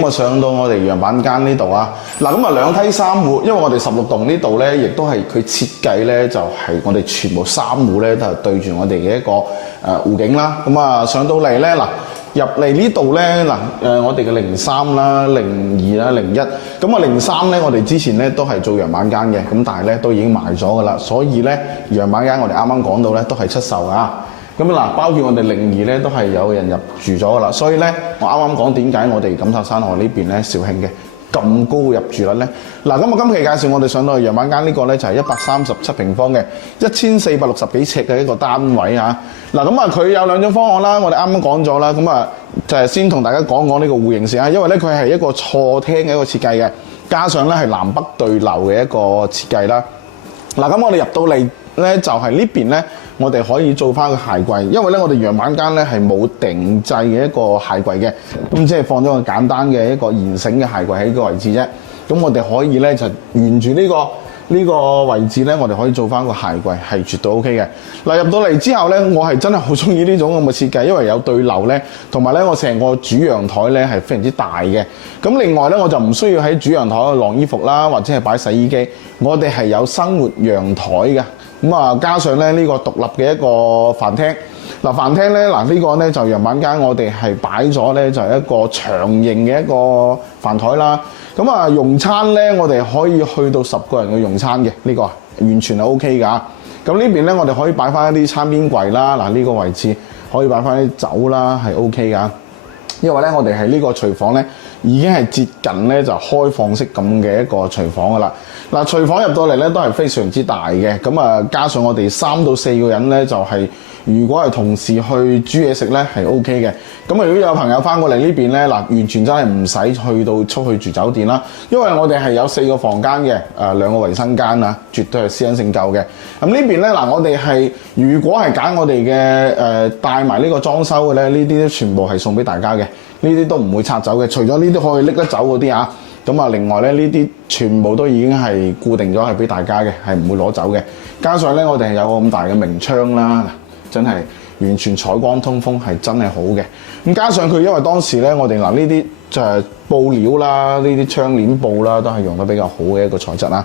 咁啊上到我哋樣板間呢度啊，嗱咁啊兩梯三戶，因為我哋16棟呢度咧，亦都係佢設計咧，就係我哋全部3戶咧都係對住我哋嘅一個湖景啦。咁啊上到嚟咧嗱。入嚟呢度咧嗱，我哋嘅03啦、02啦、01，咁啊03咧，我哋之前咧都係做樣板間嘅，咁但係咧都已經賣咗噶啦，所以咧樣板間我哋啱啱講到咧都係出售啊。咁嗱，包括我哋02咧都係有人入住咗噶啦，所以咧我啱啱講點解我哋錦繡山河呢邊咧肇慶嘅咁高入住率咧？嗱，咁我今期介紹我哋上到去樣板間呢個咧就係137平方嘅1460幾尺嘅一個單位啊！嗱，咁啊佢有2種方案啦，我哋啱啱講咗啦，咁啊就係先同大家講講呢個戶型先啊，因為咧佢係一個錯廳嘅一個設計嘅，加上咧係南北對流嘅一個設計啦。嗱，咁我哋入到嚟咧就係呢邊咧，我哋可以做翻個鞋櫃，因為咧我哋樣板間咧係冇定製嘅一個鞋櫃嘅，咁即係放咗個簡單嘅一個現成嘅鞋櫃喺呢個位置啫。咁我哋可以咧就沿住呢個位置咧，我哋可以做翻個鞋櫃係絕對 OK 嘅。嗱，入到嚟之後咧，我係真係好中意呢種咁嘅設計，因為有對流咧，同埋咧我成個主陽台咧係非常之大嘅。咁另外咧，我就唔需要喺主陽台去晾衣服啦，或者係擺洗衣機，我哋係有生活陽台嘅。咁啊，加上咧呢個獨立嘅一個飯廳。嗱，飯廳咧嗱呢個咧就樣板間我哋係擺咗咧就係一個長形嘅一個飯台啦。咁啊用餐咧我哋可以去到10個人嘅用餐嘅，呢個完全係 OK 㗎。咁呢邊咧我哋可以擺翻一啲餐邊櫃啦。嗱，呢個位置可以擺翻啲酒啦，係 OK 㗎。因為咧我哋係呢個廚房咧已經係接近咧就開放式咁嘅一個廚房㗎啦。嗱，廚房入到嚟咧都係非常之大嘅，咁啊加上我哋3到4個人咧就係、如果係同時去煮嘢食咧係 OK 嘅。咁啊如果有朋友翻過嚟呢邊咧嗱，完全真係唔使去到出去住酒店啦，因為我哋係有4個房間嘅，2個衞生間啊，絕對係私隱性夠嘅。咁呢邊咧嗱，我哋係如果係揀我哋嘅帶埋呢個裝修嘅咧，呢啲全部係送俾大家嘅，呢啲都唔會拆走嘅，除咗呢啲可以拎得走嗰啲啊。咁啊，另外咧呢啲全部都已經係固定咗係俾大家嘅，係唔會攞走嘅。加上咧我哋係有個咁大嘅明窗啦，真係完全採光通風係真係好嘅。咁加上佢因為當時咧我哋嗱呢啲就係布料啦，呢啲窗簾布啦都係用得比較好嘅一個材質啦。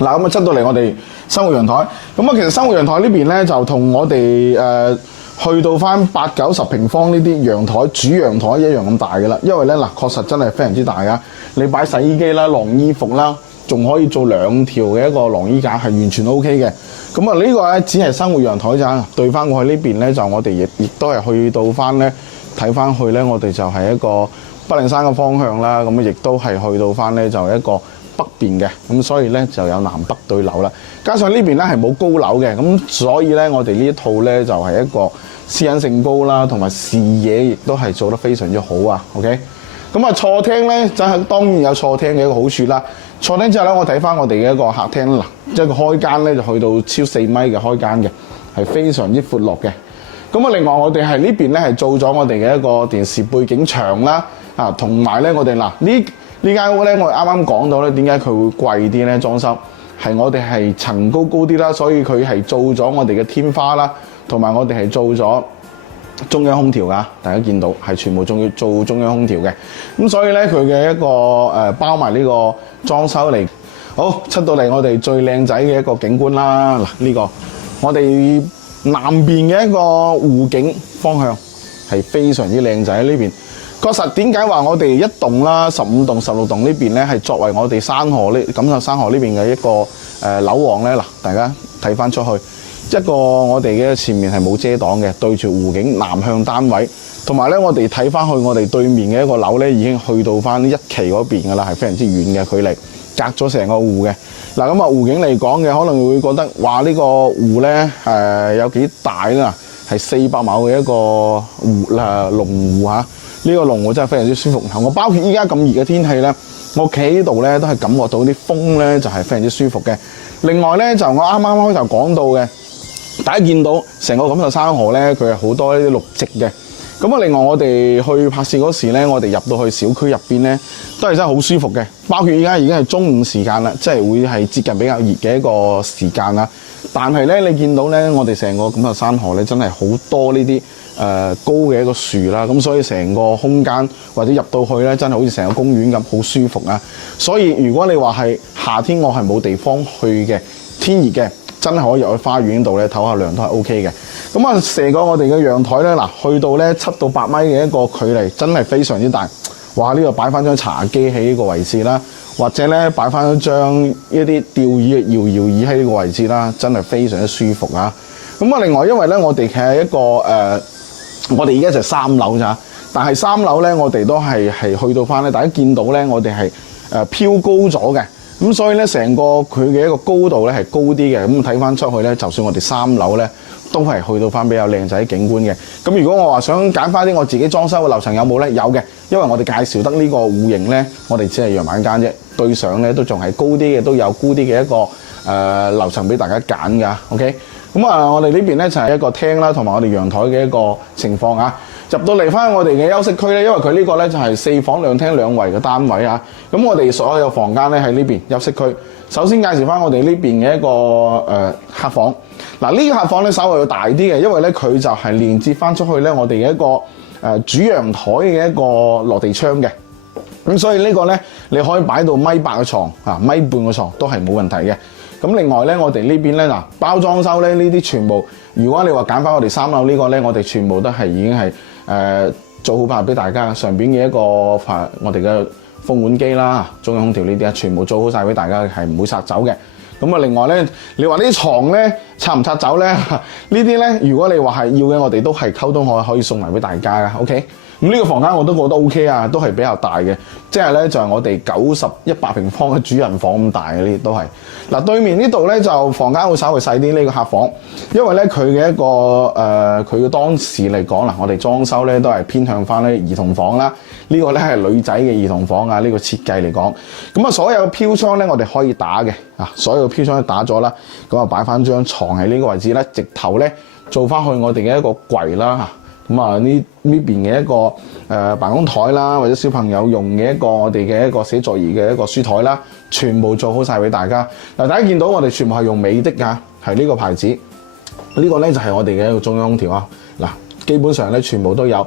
嗱，咁啊出到嚟我哋生活陽台，咁啊其實生活陽台呢邊咧就同我哋去到翻8、90平方呢啲陽台主陽台一樣咁大嘅啦，因為咧嗱確實真係非常之大噶，你擺洗衣機啦、晾衣服啦，仲可以做2條嘅一個晾衣架，係完全 OK 嘅。咁啊呢個咧只係生活陽台咋，對翻過去呢邊咧就我哋亦都係去到翻咧睇翻去咧，我哋就係一個北嶺山嘅方向啦，咁亦都係去到翻咧就一個北邊嘅，咁所以咧就有南北對流啦。加上呢邊咧係冇高樓嘅，咁所以咧我哋呢一套咧就係一個私隱性高啦，同埋視野亦都係做得非常之好啊。OK， 咁啊錯廳咧就係當然有錯廳嘅一個好處啦。錯廳之後咧，我睇翻我哋嘅一個客廳啦，即係個開間咧就去到超4米嘅開間嘅，係非常之闊落嘅。咁啊，另外我哋係呢邊咧係做咗我哋嘅一個電視背景牆啦，啊，同埋咧我哋嗱呢間屋咧，我哋啱啱講到咧點解佢會貴啲咧裝修，係我哋係層高啲啦，所以佢係做咗我哋嘅天花啦，同埋我哋係做咗中央空調噶，大家見到係全部仲要做中央空調嘅，咁所以咧佢嘅一個包埋呢個裝修嚟，好出到嚟我哋最靚仔嘅一個景觀啦。嗱，呢個我哋南邊嘅一個湖景方向係非常之靚仔喺呢邊。確實點解話我哋一棟啦、15棟、16棟呢邊咧係作為我哋山河呢錦繡山河呢邊嘅一個樓王咧？嗱，大家睇翻出去一個我哋嘅前面係冇遮擋嘅，對住湖景南向單位，同埋咧我哋睇翻去我哋對面嘅一個樓咧已經去到翻1期嗰邊噶啦，係非常之遠嘅距離，隔咗成個湖嘅。嗱，咁啊湖景嚟講嘅可能會覺得話呢個湖咧有幾大啦，係400畝嘅一個湖龍湖嚇。呢個龍湖真係非常之舒服。我包括依家咁熱嘅天氣咧，我企喺度咧都係感覺到啲風咧就係非常之舒服嘅。另外咧就我啱啱開頭講到嘅，大家見到成個錦繡山河咧，佢係好多呢啲綠植嘅。咁啊，另外我哋去拍攝嗰時咧，我哋入到去小區入邊咧，都係真係好舒服嘅。包括依家已經係中午時間啦，即係會係接近比較熱嘅一個時間啦。但係咧，你見到咧，我哋成個錦繡山河咧，真係好多呢啲高嘅一個樹啦，咁所以成個空間或者入到去咧，真係好似成個公園咁，好舒服啊！所以如果你話係夏天我係冇地方去嘅，天熱嘅，真係可以入去花園度咧唞下涼都係 OK 嘅。咁啊，成個我哋嘅陽台咧，嗱去到咧7到8米嘅一個距離，真係非常之大。哇！呢度擺翻張茶几喺呢個位置啦，或者咧擺翻張一啲吊椅嘅搖椅喺呢個位置啦，真係非常之舒服啊！咁啊，另外因為咧我哋係一個我哋而家就係3樓咋，但係3樓咧我哋都係去到翻咧，大家見到咧我哋係飄高咗嘅。咁所以咧，成個佢嘅一個高度咧係高啲嘅。咁睇翻出去咧，就算我哋3樓咧，都係去到翻比較靚仔景觀嘅。咁如果我話想揀翻啲我自己裝修嘅樓層有冇咧？有嘅，因為我哋介紹得呢個戶型咧，我哋只係樣板間啫。對上咧都仲係高啲嘅，都有高啲嘅一個樓層俾大家揀㗎。OK， 咁啊，我哋呢邊咧就係一個廳啦，同埋我哋陽台嘅一個情況啊。入到嚟翻我哋嘅休息區咧，因為佢呢個咧就係4房2廳2衛嘅單位啊。咁我哋所有房間咧喺呢邊休息區。首先介紹翻我哋呢邊嘅一個客房。嗱，呢個客房咧稍微要大啲嘅，因為咧佢就係連接翻出去咧我哋嘅一個主陽台嘅一個落地窗嘅。咁所以呢個咧你可以擺到1.8米嘅床啊，1.5米嘅床都係冇問題嘅。咁另外咧，我哋呢邊咧嗱包裝修咧呢啲全部，如果你話揀翻我哋3樓呢個咧，我哋全部都係已經係做好拍俾大家。上邊嘅一個我哋嘅風碗機啦、中央空調呢啲啊，全部做好晒俾大家，係唔會拆走嘅。咁啊，另外咧，你話呢啲床咧拆唔拆走咧？呢啲咧，如果你話係要嘅，我哋都係溝通可以送埋俾大家噶。OK。咁呢個房間我都覺得 OK 啊，都係比較大嘅，即係咧就係我哋90-100平方嘅主人房咁大嘅，呢啲都係。嗱，對面呢度咧就房間會稍微細啲，呢個客房，因為咧佢嘅一個佢嘅當時嚟講啦，我哋裝修咧都係偏向翻咧兒童房啦，呢個咧係女仔嘅兒童房啊，呢個設計嚟講，咁啊所有嘅飄窗咧我哋可以打嘅啊，所有嘅飄窗都打咗啦，咁啊擺翻張床喺呢個位置咧，直頭咧做翻去我哋嘅一個櫃啦。咁啊呢邊嘅一個辦公台啦，或者小朋友用嘅一個我哋嘅一個寫作業嘅一個書台啦，全部做好晒俾大家。嗱，大家見到我哋全部係用美的㗎，係呢個牌子。呢個咧就係我哋嘅一個中央空調啊。嗱，基本上咧全部都有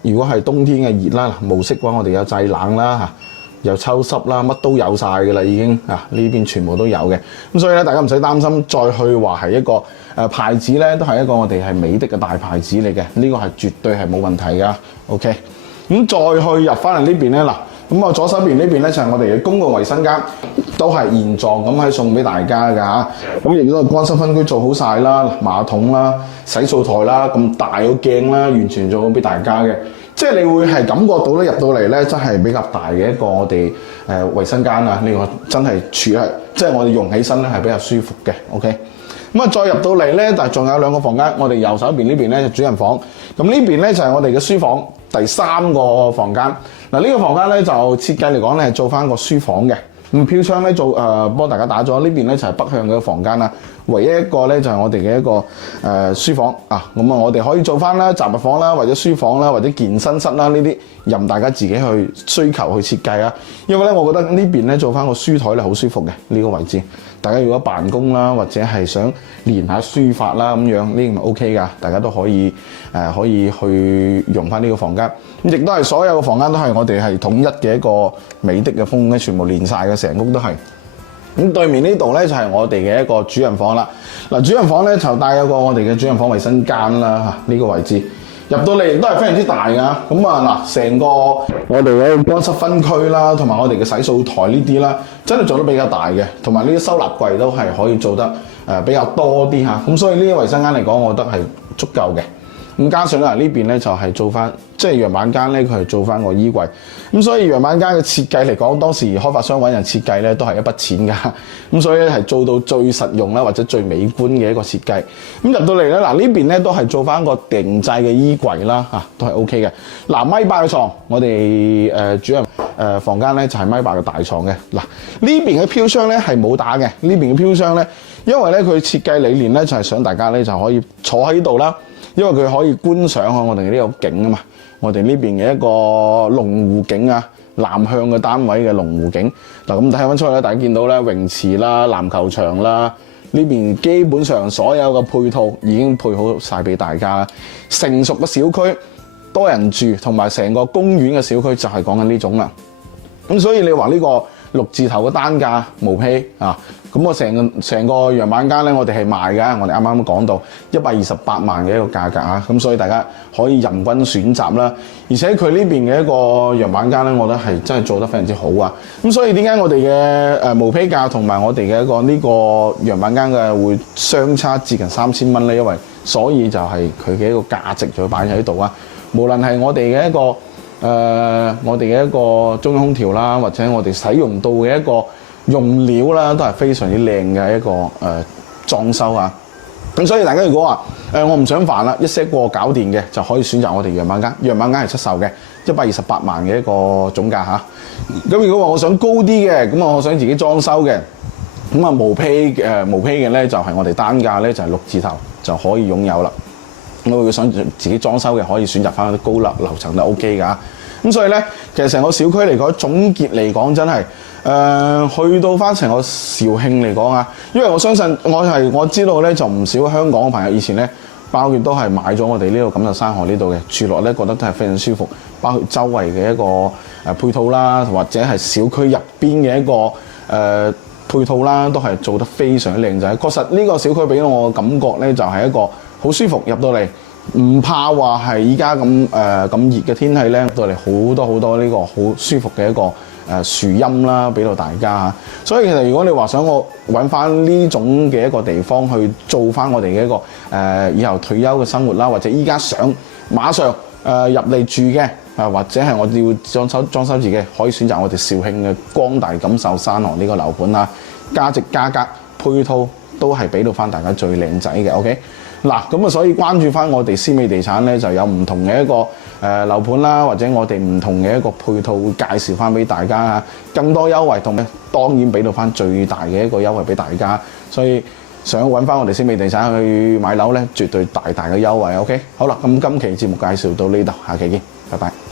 如果係冬天嘅熱啦，模式嘅話我哋有製冷啦嚇。又抽濕啦，乜都有晒嘅啦，已經啊呢邊全部都有嘅，咁所以咧大家唔使擔心，再去話係一個牌子咧，都係一個我哋係美的嘅大牌子嚟嘅，呢個係絕對係冇問題噶。OK， 咁再去入翻嚟呢邊咧嗱，咁啊左手邊呢邊咧就係我哋嘅公共衛生間，都係現狀咁係送俾大家㗎嚇，咁亦都係乾濕分區做好晒啦，馬桶啦、洗漱台啦、咁大個鏡啦，完全做好俾大家嘅。即係你會係感覺到咧入到嚟咧，真係比較大嘅一個我哋衛生間啊！呢個真係處係即係我哋用起身咧係比較舒服嘅。OK， 咁啊再入到嚟咧，但係仲有2個房間。我哋右手邊呢邊咧就主人房，咁呢邊咧就係我哋嘅書房，第3個房間。嗱，呢個房間咧就設計嚟講咧係做翻個書房嘅。咁飄窗咧做幫大家打咗，呢邊咧就係北向嘅房間啦。唯一一個咧就係我哋嘅一個書房啊，咁啊我哋可以做翻啦雜物房啦，或者書房啦，或者健身室啦，呢啲任大家自己去需求去設計啊。因為咧，我覺得呢邊咧做翻個書台咧好舒服嘅呢個位置。大家如果辦公啦，或者係想練下書法啦咁樣，呢個咪 OK 噶，大家都可以可以去用翻呢個房間。咁亦都係所有嘅房間都係我哋係統一嘅一個美的嘅風咧，全部練晒嘅，成屋都係。咁對面呢度咧就係我哋嘅一個主人房啦。嗱，主人房咧就帶有個我哋嘅主人房衞生間啦嚇，呢個位置入到嚟亦都係非常之大噶。咁啊嗱，成個我哋嘅乾濕分區啦，同埋我哋嘅洗漱台呢啲啦，真係做得比較大嘅，同埋呢啲收納櫃都係可以做得比較多啲嚇。咁所以呢啲衞生間嚟講，我覺得係足夠嘅。咁加上呢邊咧就係做翻，即係樣板間咧佢係做翻個衣櫃。咁所以樣板間嘅設計嚟講，當時開發商揾人設計咧都係一筆錢㗎。咁所以咧係做到最實用啦，或者最美觀嘅一個設計。咁入到嚟咧，嗱呢邊咧都係做翻個定製嘅衣櫃啦，嚇都係 OK 嘅。嗱，1.8米嘅床，我哋主人房間咧就係1.8米嘅大床嘅。嗱呢邊嘅飄窗咧係冇打嘅，呢邊嘅飄窗咧，因為咧佢設計理念咧就係想大家咧就可以坐喺度啦。因為佢可以觀賞我哋呢個景啊嘛，我哋呢邊嘅一個龍湖景啊，南向嘅單位嘅龍湖景。嗱咁睇翻出去咧，大家見到咧泳池啦、籃球場啦、呢邊基本上所有嘅配套已經配好晒俾大家，成熟嘅小區，多人住，同埋成個公園嘅小區就係講緊呢種啦。咁所以你話呢個6字頭嘅單價毛坯啊，咁我成個樣板間咧，我哋係賣嘅，我哋啱啱講到128萬嘅一個價格啊，咁所以大家可以任君選擇啦。而且佢呢邊嘅一個樣板間咧，我覺得係真係做得非常之好啊。咁所以點解我哋嘅毛坯價同埋我哋嘅呢個樣板間嘅會相差接近3000蚊咧？因為所以就係佢嘅一個價值就擺喺度啊。無論係我哋嘅一個中央空調啦，或者我哋使用到嘅一個用料啦，都係非常之靚嘅一個裝修啊。咁所以大家如果話我唔想煩啦，一些過搞掂嘅，就可以選擇我哋樣板間。樣板間係出售嘅128萬嘅一個總價嚇。咁如果話我想高啲嘅，咁我想自己裝修嘅，咁啊毛坯嘅咧就係我哋單價咧就係6字頭就可以擁有啦。咁如果想自己裝修嘅，可以選擇翻啲高樓層都 OK 㗎。咁所以咧，其實成個小區嚟講，總結嚟講真係去到翻成個肇慶嚟講啊，因為我相信我知道咧，就唔少香港嘅朋友以前咧，包括都係買咗我哋呢個錦繡山河呢度嘅住落咧，覺得都係非常舒服，包括周圍嘅一個配套啦，或者係小區入邊嘅一個配套啦，都係做得非常靚仔。確實呢個小區俾我嘅感覺咧，就係一個好舒服入到嚟，唔怕話係依家咁熱嘅天氣咧，入到嚟好多呢個好舒服嘅一個樹蔭啦，俾到大家嚇。所以其實如果你話想我揾翻呢種嘅一個地方去做翻我哋嘅一個以後退休嘅生活啦，或者依家想馬上入嚟住嘅，或者係我要裝修自己，可以選擇我哋肇慶嘅光大錦繡山河呢個樓盤啦，價值價格配套都係俾到翻大家最靚仔嘅。OK。嗱，咁啊，所以關注翻我哋思美地產咧，就有唔同嘅一個樓盤啦，或者我哋唔同嘅一個配套會介紹翻俾大家啊，更多優惠同埋當然俾到翻最大嘅一個優惠俾大家，所以想揾翻我哋思美地產去買樓咧，絕對大嘅優惠。OK，好啦，咁今期節目介紹到呢度，下期見，拜拜。